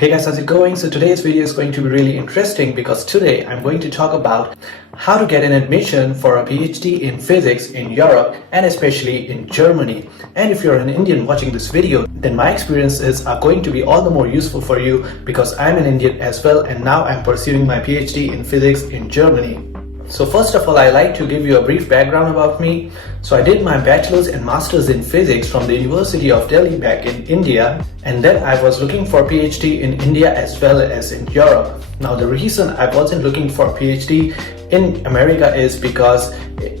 Hey guys, how's it going? So today's video is going to be really interesting because today I'm going to talk about how to get an admission for a PhD in physics in Europe and especially in Germany. And if you're an Indian watching this video, then my experiences are going to be all the more useful for you because I'm an Indian as well and now I'm pursuing my PhD in physics in Germany. So first of all, I like to give you a brief background about me. So I did my bachelor's and master's in physics from the University of Delhi back in India, and then I was looking for a PhD in India as well as in Europe. Now the reason I wasn't looking for a PhD in America is because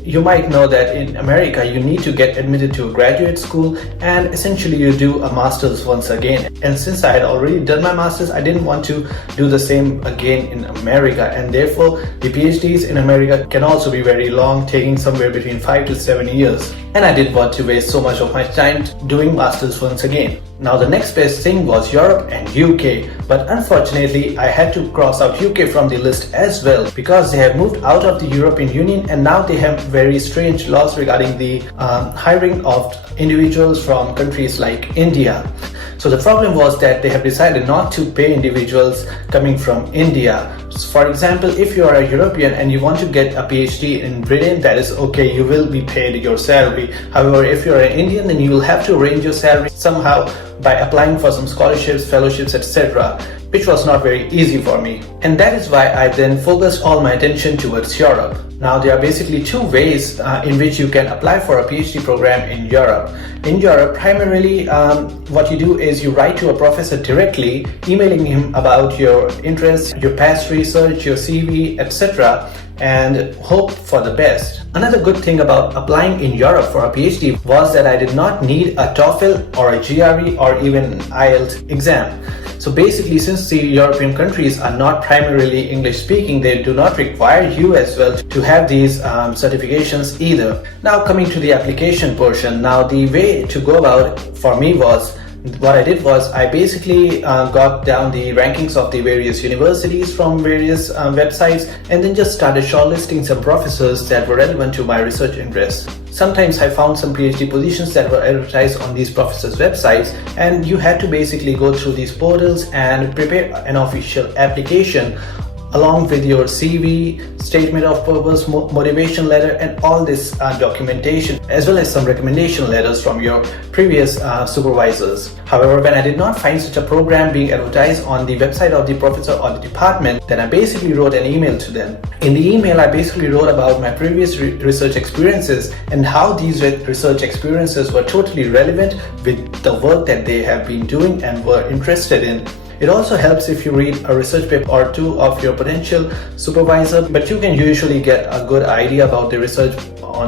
you might know that in America you need to get admitted to a graduate school and essentially you do a master's once again. And since I had already done my master's, I didn't want to do the same again in America, and therefore the PhDs in America can also be very long, taking somewhere between 5 to 7 years. And I didn't want to waste so much of my time doing masters once again. Now the next best thing was Europe and UK, but unfortunately I had to cross out UK from the list as well because they have moved out of the European Union and now they have very strange laws regarding the hiring of individuals from countries like India. So the problem was that they have decided not to pay individuals coming from India. So for example, if you are a European and you want to get a PhD in Britain, that is okay, you will be paid your salary. However, if you're an Indian, then you will have to arrange your salary somehow by applying for some scholarships, fellowships, etc., which was not very easy for me. And that is why I then focused all my attention towards Europe. Now there are basically two ways in which you can apply for a PhD program in Europe. In Europe, primarily what you do is you write to a professor directly, emailing him about your interests, your past research, your CV, etc., and hope for the best. Another good thing about applying in Europe for a PhD was that I did not need a Tofel or a GRE or even an Ielts exam. So basically, since the European countries are not primarily English speaking, they do not require you as well to have these certifications either. Now coming to the application portion, now the way to go about it for me was, what I did was I basically got down the rankings of the various universities from various websites and then just started shortlisting some professors that were relevant to my research interests. Sometimes I found some PhD positions that were advertised on these professors' websites, and you had to basically go through these portals and prepare an official application along with your CV, statement of purpose, motivation letter, and all this documentation, as well as some recommendation letters from your previous supervisors. However, when I did not find such a program being advertised on the website of the professor or the department, then I basically wrote an email to them. In the email, I basically wrote about my previous research experiences and how these research experiences were totally relevant with the work that they have been doing and were interested in. It also helps if you read a research paper or two of your potential supervisor, but you can usually get a good idea about the research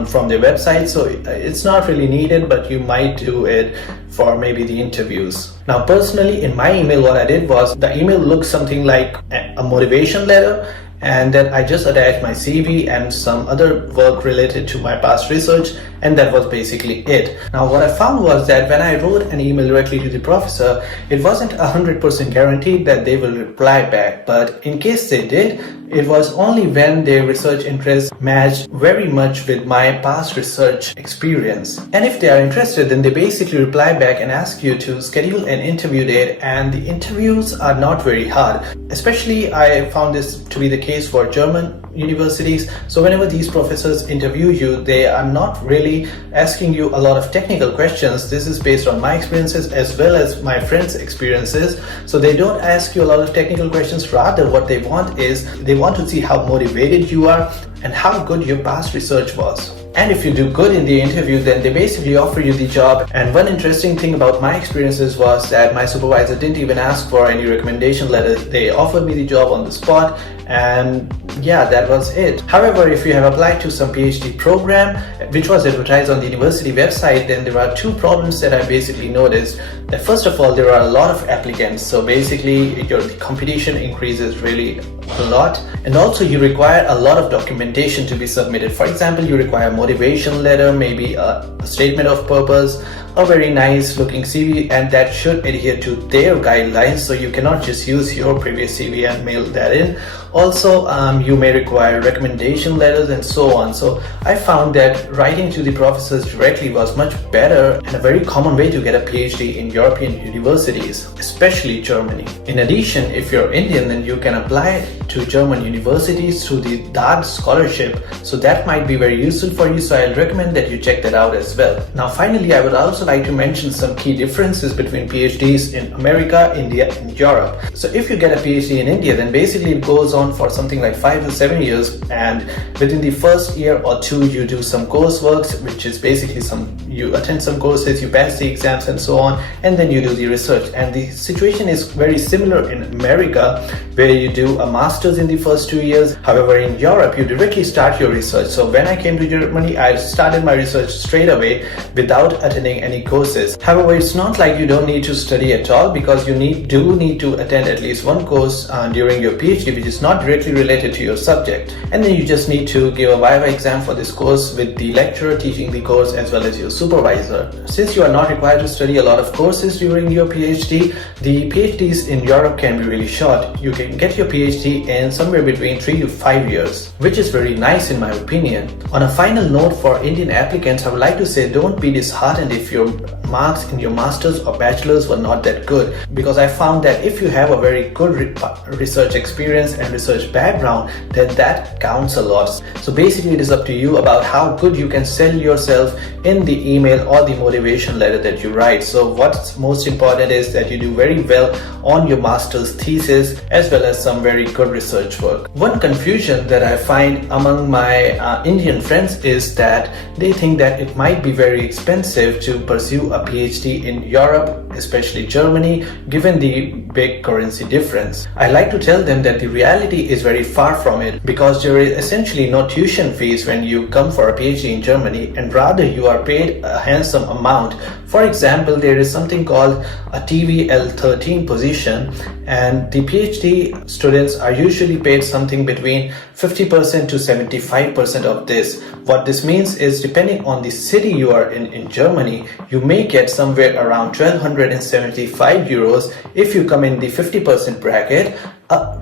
from their website, so it's not really needed, but you might do it for maybe the interviews. Now personally, in my email, what I did was the email looked something like a motivation letter, and then I just attached my CV and some other work related to my past research, and that was basically it. Now what I found was that when I wrote an email directly to the professor, it wasn't 100% guaranteed that they will reply back, but in case they did, it was only when their research interests matched very much with my past research experience. And if they are interested, then they basically reply back and ask you to schedule an interview date, and the interviews are not very hard. Especially I found this to be the case for German universities. So whenever these professors interview you, they are not really asking you a lot of technical questions. This is based on my experiences as well as my friends' experiences. So they don't ask you a lot of technical questions. Rather, what they want is they want to see how motivated you are and how good your past research was. And if you do good in the interview, then they basically offer you the job. And one interesting thing about my experiences was that my supervisor didn't even ask for any recommendation letter. They offered me the job on the spot, and yeah, that was it. However, if you have applied to some PhD program which was advertised on the university website, then there are two problems that I basically noticed. That first of all, there are a lot of applicants, so basically the competition increases really a lot, and also you require a lot of documentation to be submitted. For example, you require a motivation letter, maybe a statement of purpose, a very nice looking CV, and that should adhere to their guidelines. So you cannot just use your previous CV and mail that in. Also, you may require recommendation letters and so on. So I found that writing to the professors directly was much better and a very common way to get a PhD in European universities, especially Germany. In addition, if you're Indian, then you can apply to German universities through the DART scholarship. So that might be very useful for you. So I'll recommend that you check that out as well. Now, finally, I would also like to mention some key differences between PhDs in America, India, and Europe. So if you get a PhD in India, then basically it goes on for something like 5 to 7 years, and within the first year or two you do some coursework, which is basically you attend some courses, you pass the exams and so on, and then you do the research. And the situation is very similar in America, where you do a master's in the first 2 years. However, in Europe you directly start your research. So when I came to Germany, I started my research straight away without attending any courses. However, it's not like you don't need to study at all, because you do need to attend at least one course during your PhD, which is not directly related to your subject, and then you just need to give a viva exam for this course with the lecturer teaching the course as well as your supervisor. Since you are not required to study a lot of courses during your PhD, the PhDs in Europe can be really short. You can get your PhD in somewhere between 3 to 5 years, which is very nice in my opinion. On a final note for Indian applicants, I would like to say don't be disheartened if your marks in your master's or bachelor's were not that good, because I found that if you have a very good research experience and research background, then that counts a lot. So basically it is up to you about how good you can sell yourself in the email or the motivation letter that you write. So what's most important is that you do very well on your master's thesis as well as some very good research work. One confusion that I find among my Indian friends is that they think that it might be very expensive to pursue a PhD in Europe, especially Germany, given the big currency difference. I like to tell them that the reality is very far from it, because there is essentially no tuition fees when you come for a PhD in Germany, and rather you are paid a handsome amount. For example, there is something called a TVL13 position, and the PhD students are usually paid something between 50% to 75% of this. What this means is, depending on the city you are in Germany, you may get somewhere around 1275 euros if you come in the 50% bracket,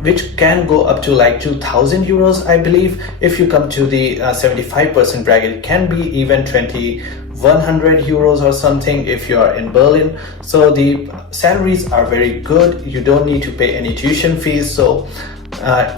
which can go up to like 2000 euros, I believe. If you come to the 75% bracket, it can be even 2100 euros or something if you are in Berlin. So the salaries are very good. You don't need to pay any tuition fees. So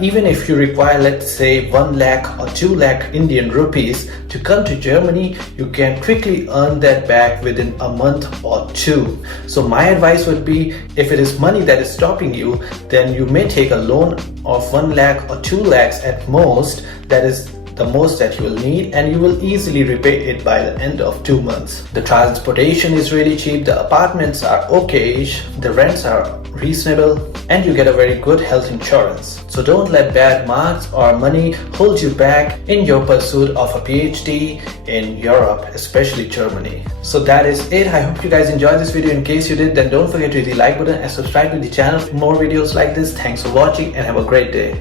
even if you require, let's say, 1 lakh or 2 lakh Indian rupees to come to Germany, you can quickly earn that back within a month or two. So my advice would be, if it is money that is stopping you, then you may take a loan of 1 lakh or 2 lakhs at most. That is the most that you will need, and you will easily repay it by the end of 2 months. The transportation is really cheap, the apartments are okay-ish, the rents are reasonable, and you get a very good health insurance. So don't let bad marks or money hold you back in your pursuit of a PhD in Europe, especially Germany. So that is it. I hope you guys enjoyed this video. In case you did, then don't forget to hit the like button and subscribe to the channel for more videos like this. Thanks for watching and have a great day.